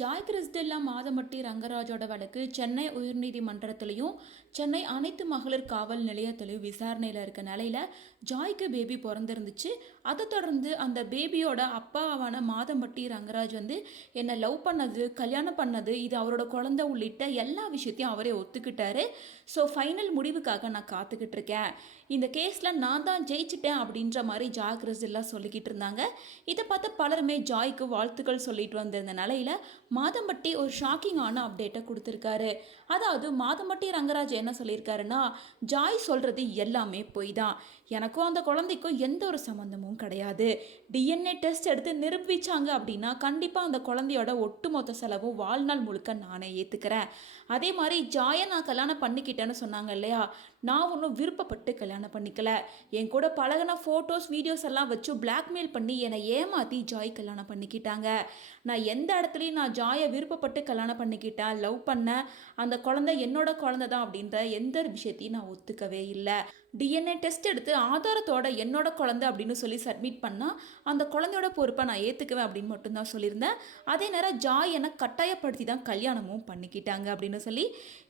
Joy கிறிஸ்டெல்லா Madhampatti ரங்கராஜோட வழக்கு சென்னை உயர்நீதிமன்றத்திலையும் சென்னை அனைத்து மகளிர் காவல் நிலையத்திலையும் விசாரணையில் இருக்க நிலையில் ஜாய்க்கு பேபி பிறந்திருந்துச்சு. அதை தொடர்ந்து அந்த பேபியோட அப்பாவான மாதம்பட்டி ரங்கராஜ் வந்து என்னை லவ் பண்ணது கல்யாணம் பண்ணது இது அவரோட குழந்தை உள்ளிட்ட எல்லா விஷயத்தையும் அவரே ஒத்துக்கிட்டாரு. ஸோ ஃபைனல் முடிவுக்காக நான் காத்துக்கிட்டு இருக்கேன். இந்த கேஸில் நான் தான் ஜெயிச்சிட்டேன் அப்படின்ற மாதிரி ஜாய் கிறிஸ்டெல்லா சொல்லிக்கிட்டு இருந்தாங்க. இதை பார்த்து பலருமே ஜாய்க்கு வாழ்த்துக்கள் சொல்லிட்டு வந்திருந்த நிலையில் மாதம்பட்டி ஒரு ஷாக்கிங்கான அப்டேட்டை கொடுத்துருக்காரு. அதாவது மாதம்பட்டி ரங்கராஜ் என்ன சொல்லியிருக்காருன்னா ஜாய் சொல்கிறது எல்லாமே பொய் தான் எனக்கும் அந்த குழந்தைக்கும் எந்த ஒரு சம்மந்தமும் கிடையாது. டிஎன்ஏ டெஸ்ட் எடுத்து நிரூபிச்சாங்க அப்படின்னா கண்டிப்பாக அந்த குழந்தையோட ஒட்டுமொத்த செலவும் வாழ்நாள் முழுக்க நானே ஏற்றுக்கிறேன் அதே மாதிரி ஜாயை நான் கல்யாணம் பண்ணிக்கிட்டேன்னு சொன்னாங்க இல்லையா? நான் ஒன்றும் விருப்பப்பட்டு கல்யாணம் பண்ணிக்கல. என் கூட பழகின ஃபோட்டோஸ் வீடியோஸ் எல்லாம் வச்சு பிளாக்மெயில் பண்ணி என்னை ஏமாற்றி ஜாய் கல்யாணம் பண்ணிக்கிட்டாங்க. நான் எந்த இடத்துலையும் நான் ஜாயை விருப்பப்பட்டு கல்யாணம் பண்ணிக்கிட்டேன் லவ் பண்ண அந்த குழந்தை என்னோட குழந்தை தான் அப்படின்ற எந்த விஷயத்தையும் நான் ஒத்துக்கவே இல்லை. டிஎன்ஏ டெஸ்ட் எடுத்து ஆதாரத்தோட என்னோட குழந்தை அப்படின்னு சொல்லி சப்மிட் பண்ணால் அந்த குழந்தையோட பொறுப்பை நான் ஏற்றுக்குவேன் அப்படின்னு மட்டும்தான் சொல்லியிருந்தேன். அதே நேரம் ஜாய் என்னை கட்டாயப்படுத்தி தான் கல்யாணமும் பண்ணிக்கிட்டாங்க அப்படின்னு சொல்லி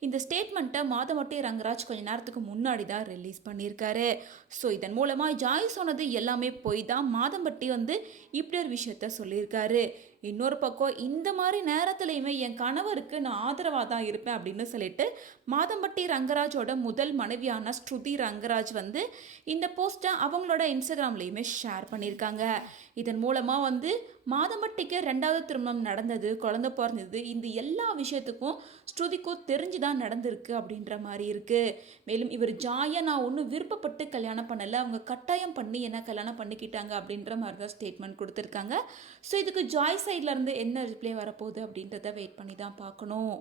இந்த ஸ்டேட்மெண்ட்டை மாதமட்டி ரங்கராஜ் கொஞ்ச நேரத்துக்கு முன்னாடி தான் ரிலீஸ் பண்ணியிருக்காரு. ஸோ இதன் மூலமாக ஜாய் சொன்னது எல்லாமே போய் தான் மாதம்பட்டி வந்து இப்படி ஒரு விஷயத்த சொல்லியிருக்காரு. இன்னொரு பக்கம் இந்த மாதிரி நேரத்துலையுமே என் கணவருக்கு நான் ஆதரவாக தான் இருப்பேன் அப்படின்னு சொல்லிட்டு மாதம்பட்டி ரங்கராஜோட முதல் மனைவியான ஸ்ருதி ரங்கராஜ் வந்து இந்த போஸ்ட்டை அவங்களோட இன்ஸ்டாகிராம்லேயுமே ஷேர் பண்ணியிருக்காங்க. இதன் மூலமாக வந்து மாதம்பட்டிக்கு ரெண்டாவது திருமணம் நடந்தது குழந்த பிறந்தது. இந்த எல்லா விஷயத்துக்கும் ஸ்ருதிக்கும் தெரிஞ்சு தான் நடந்திருக்கு அப்படின்ற மாதிரி இருக்குது மேலும் இவர் ஜாயை நான் ஒன்றும் விருப்பப்பட்டு கல்யாணம் பண்ணலை. அவங்க கட்டாயம் பண்ணி என்ன கல்யாணம் பண்ணிக்கிட்டாங்க அப்படின்ற மாதிரி தான் ஸ்டேட்மெண்ட் கொடுத்துருக்காங்க. ஸோ இதுக்கு ஜாய் சைட்லேருந்து என்ன ரிப்ளை வரப்போகுது அப்படின்றத வெயிட் பண்ணி தான் பார்க்கணும்.